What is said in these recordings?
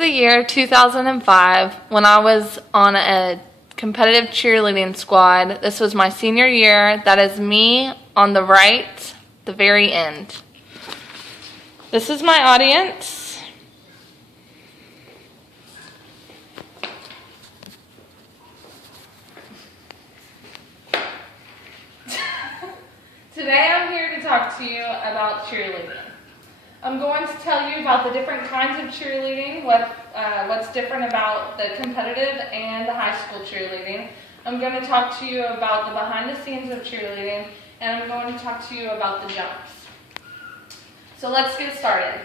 the year 2005 when I was on a competitive cheerleading squad. This was my senior year. That is me on the right, the very end. This is my audience. Today I'm here to talk to you about cheerleading. I'm going to tell you about the different kinds of cheerleading, what's different about the competitive and the high school cheerleading. I'm going to talk to you about the behind the scenes of cheerleading, and I'm going to talk to you about the jumps. So let's get started.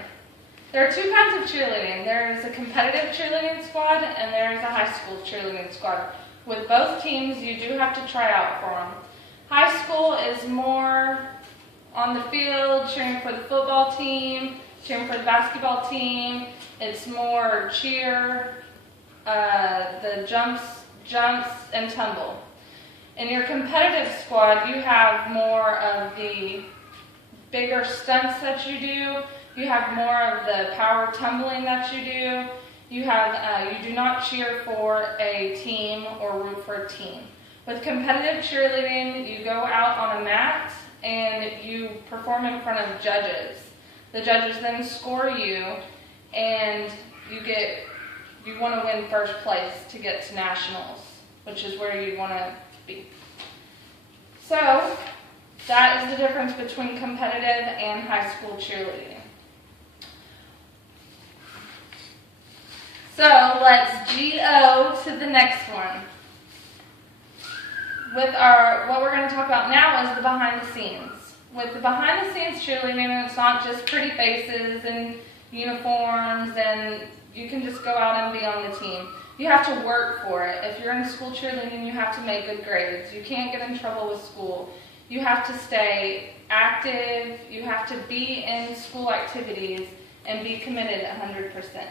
There are two kinds of cheerleading. There is a competitive cheerleading squad and there is a high school cheerleading squad. With both teams, you do have to try out for them. High school is more on the field, cheering for the football team, cheering for the basketball team. It's more cheer, the jumps and tumble. In your competitive squad, you have more of the bigger stunts that you do. You have more of the power tumbling that you do. You do not cheer for a team or root for a team. With competitive cheerleading, you go out on a mat and you perform in front of judges. The judges then score you, and you want to win first place to get to nationals, which is where you want to be. So that is the difference between competitive and high school cheerleading. So let's go to the next one. What we're going to talk about now is the behind the scenes. With the behind the scenes cheerleading, it's not just pretty faces and uniforms and you can just go out and be on the team. You have to work for it. If you're in school cheerleading, you have to make good grades. You can't get in trouble with school. You have to stay active. You have to be in school activities and be committed 100%.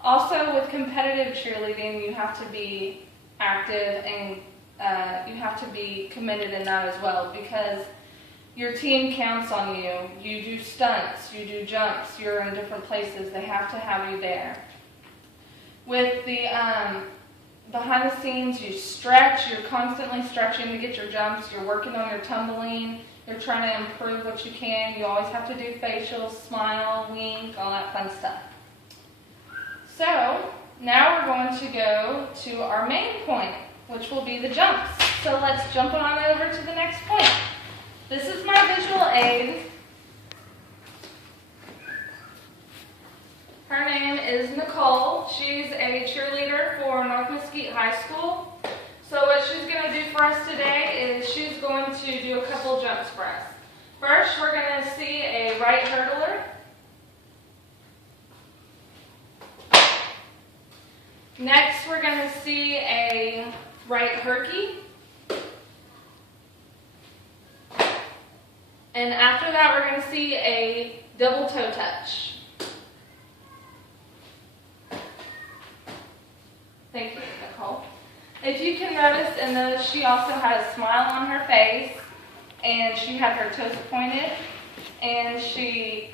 Also, with competitive cheerleading, you have to be active and you have to be committed in that as well, because your team counts on you. You do stunts, you do jumps, you're in different places. They have to have you there. With the behind the scenes, you stretch. You're constantly stretching to get your jumps. You're working on your tumbling. You're trying to improve what you can. You always have to do facials, smile, wink, all that fun stuff. So now we're going to go to our main point, which will be the jumps. So let's jump on over to the next point. This is my visual aid. Her name is Nicole. She's a cheerleader for North Mesquite High School. So what she's going to do for us today is she's going to do a couple jumps for us. First, we're going to see a right hurdler. Next, we're going to see a right herky. And after that, we're going to see a double toe touch. Thank you, Nicole. If you can notice in those, she also had a smile on her face, and she had her toes pointed, and she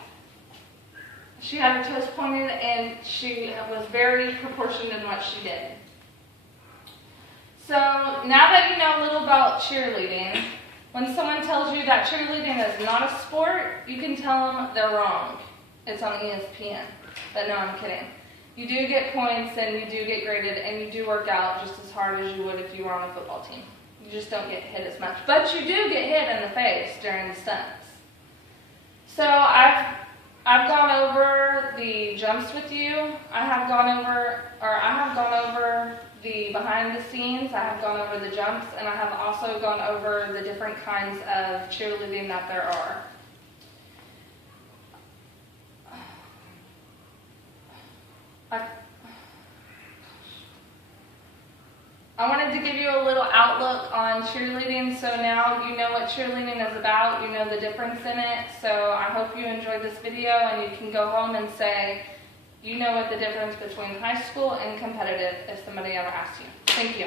had her toes pointed, and she was very proportioned in what she did. So now that you know a little about cheerleading, when someone tells you that cheerleading is not a sport, you can tell them they're wrong. It's on ESPN. But no, I'm kidding. You do get points and you do get graded and you do work out just as hard as you would if you were on a football team. You just don't get hit as much. But you do get hit in the face during the stunts. So I've gone over the jumps with you. I have gone over the behind the scenes. I have gone over the jumps, and I have also gone over the different kinds of cheerleading that there are. I wanted to give you a little outlook on cheerleading, so now you know what cheerleading is about, you know the difference in it. So I hope you enjoyed this video and you can go home and say, you know what the difference between high school and competitive if somebody ever asks you. Thank you.